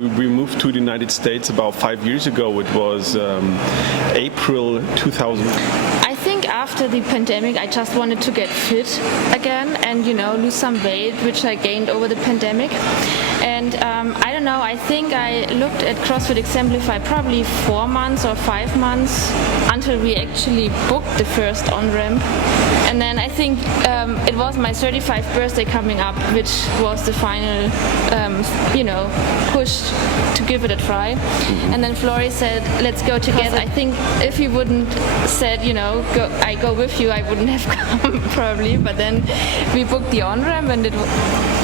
We moved to the United States about 5 years ago. It was April 2000. I think after the pandemic, I just wanted to get fit again and, lose some weight, which I gained over the pandemic. And I don't know, I think I looked at CrossFit Exemplify probably 4 months or 5 months until we actually booked the first on-ramp. And then I think it was my 35th birthday coming up, which was the final, push to give it a try. And then Flory said, let's go together. I think if he wouldn't said, I go with you, I wouldn't have come probably. But then we booked the on-ramp and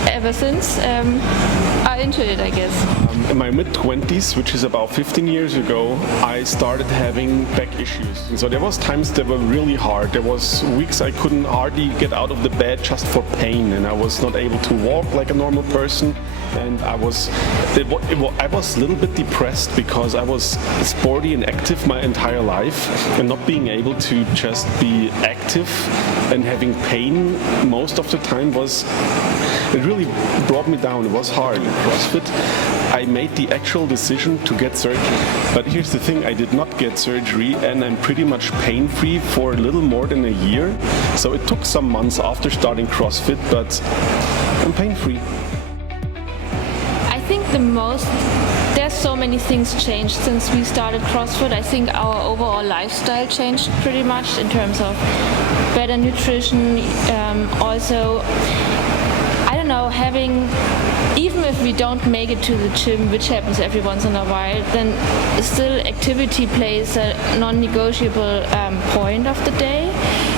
ever since are into it, I guess. In my mid-20s, which is about 15 years ago, I started having back issues. And so there was times that were really hard. There was weeks I couldn't hardly get out of the bed just for pain, and I was not able to walk like a normal person. And I was a little bit depressed because I was sporty and active my entire life, and not being able to just be active and having pain most of the time it really brought me down. It was hard. In CrossFit, I made the actual decision to get surgery. But here's the thing, I did not get surgery, and I'm pretty much pain-free for a little more than a year. So it took some months after starting CrossFit, but I'm pain-free. I think there's so many things changed since we started CrossFit. I think our overall lifestyle changed pretty much in terms of better nutrition, also having, even if we don't make it to the gym, which happens every once in a while, then still activity plays a non-negotiable point of the day.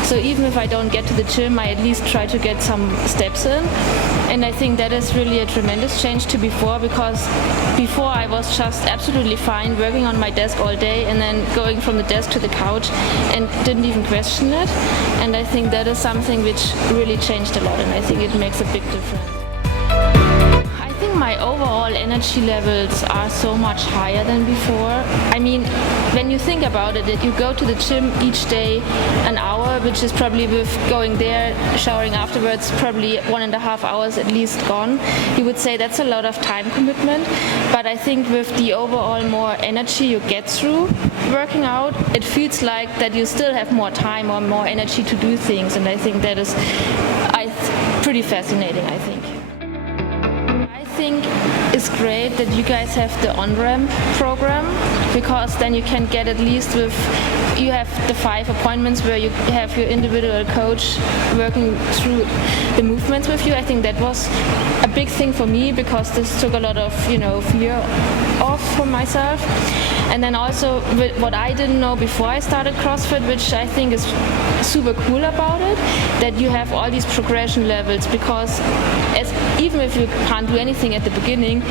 So even if I don't get to the gym, I at least try to get some steps in. And I think that is really a tremendous change to before, because before I was just absolutely fine working on my desk all day and then going from the desk to the couch and didn't even question it. And I think that is something which really changed a lot, and I think it makes a big difference. I think my overall energy levels are so much higher than before. I mean, when you think about it, that you go to the gym each day an hour, which is probably with going there, showering afterwards, probably 1.5 hours at least gone. You would say that's a lot of time commitment. But I think with the overall more energy you get through working out, it feels like that you still have more time or more energy to do things. And I think that is pretty fascinating, I think. I think it's great that you guys have the on-ramp program, because then you can get at least you have the 5 appointments where you have your individual coach working through the movements with you. I think that was a big thing for me, because this took a lot of fear off for myself. And then also what I didn't know before I started CrossFit, which I think is super cool about it, that you have all these progression levels, because even if you can't do anything at the beginning,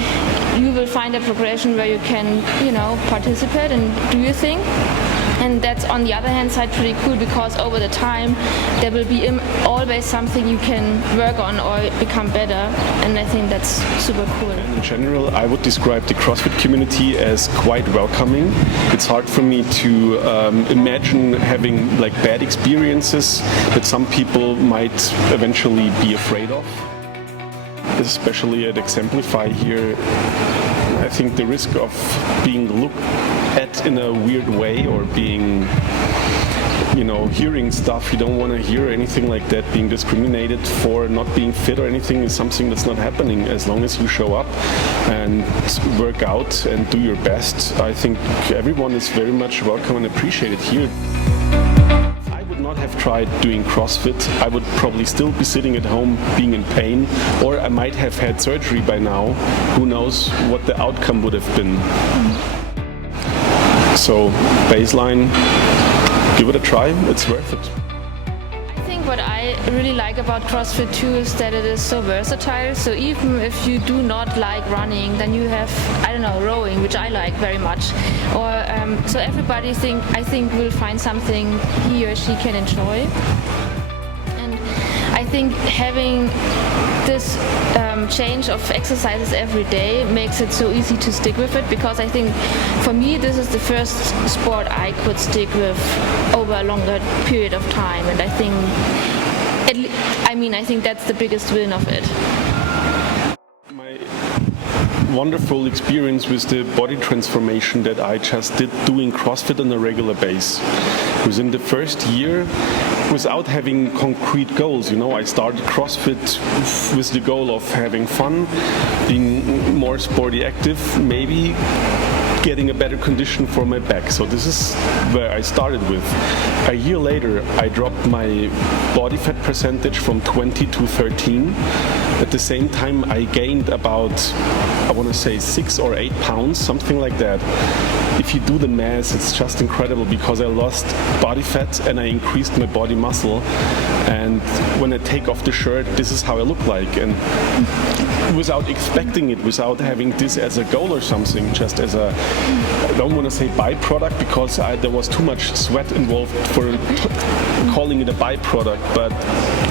you will find a progression where you can participate and do your thing. And that's, on the other hand side, pretty cool, because over the time there will be always something you can work on or become better, and I think that's super cool. In general, I would describe the CrossFit community as quite welcoming. It's hard for me to imagine having bad experiences that some people might eventually be afraid of. Especially at Exemplify here, I think the risk of being looked at in a weird way, or being, hearing stuff you don't want to hear, anything like that, being discriminated for not being fit or anything, is something that's not happening as long as you show up and work out and do your best. I think everyone is very much welcome and appreciated here. Not have tried doing CrossFit, I would probably still be sitting at home being in pain, or I might have had surgery by now. Who knows what the outcome would have been. So baseline, give it a try, it's worth it. What I really like about CrossFit too is that it is so versatile. So even if you do not like running, then you have, rowing, which I like very much. Or so everybody I think will find something he or she can enjoy. And I think having this change of exercises every day makes it so easy to stick with it, because I think for me this is the first sport I could stick with over a longer period of time, and I think that's the biggest win of it. wonderful experience with the body transformation that I just did doing CrossFit on a regular basis. Because in the first year, without having concrete goals, I started CrossFit with the goal of having fun, being more sporty active, maybe getting a better condition for my back. So this is where I started with. A year later, I dropped my body fat percentage from 20 to 13. At the same time, I gained about, I want to say 6 or 8 pounds, something like that. If you do the math, it's just incredible because I lost body fat and I increased my body muscle. And when I take off the shirt, this is how I look like. And without expecting it, without having this as a goal or something, just as a, I don't want to say byproduct because there was too much sweat involved for calling it a byproduct, but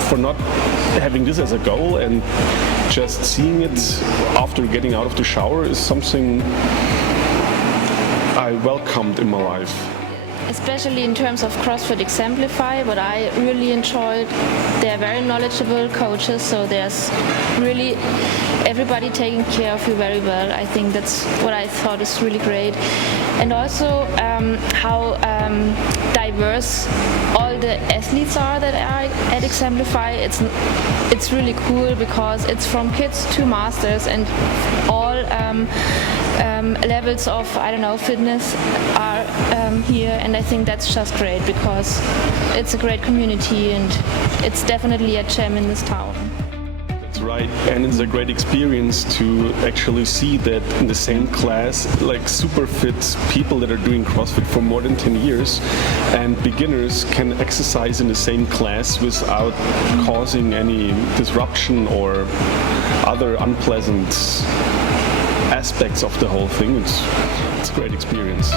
for not having this as a goal and just seeing it after getting out of the shower is something I welcomed in my life. Especially in terms of CrossFit Exemplify, what I really enjoyed, they're very knowledgeable coaches, so there's really everybody taking care of you very well. I think that's what I thought is really great. And also how diverse all the athletes are that are at Exemplify. It's really cool because it's from kids to masters and all levels of, fitness are here, and I think that's just great because it's a great community and it's definitely a gem in this town. That's right, and it's a great experience to actually see that in the same class, like super fit people that are doing CrossFit for more than 10 years and beginners can exercise in the same class without causing any disruption or other unpleasant aspects of the whole thing. It's a great experience.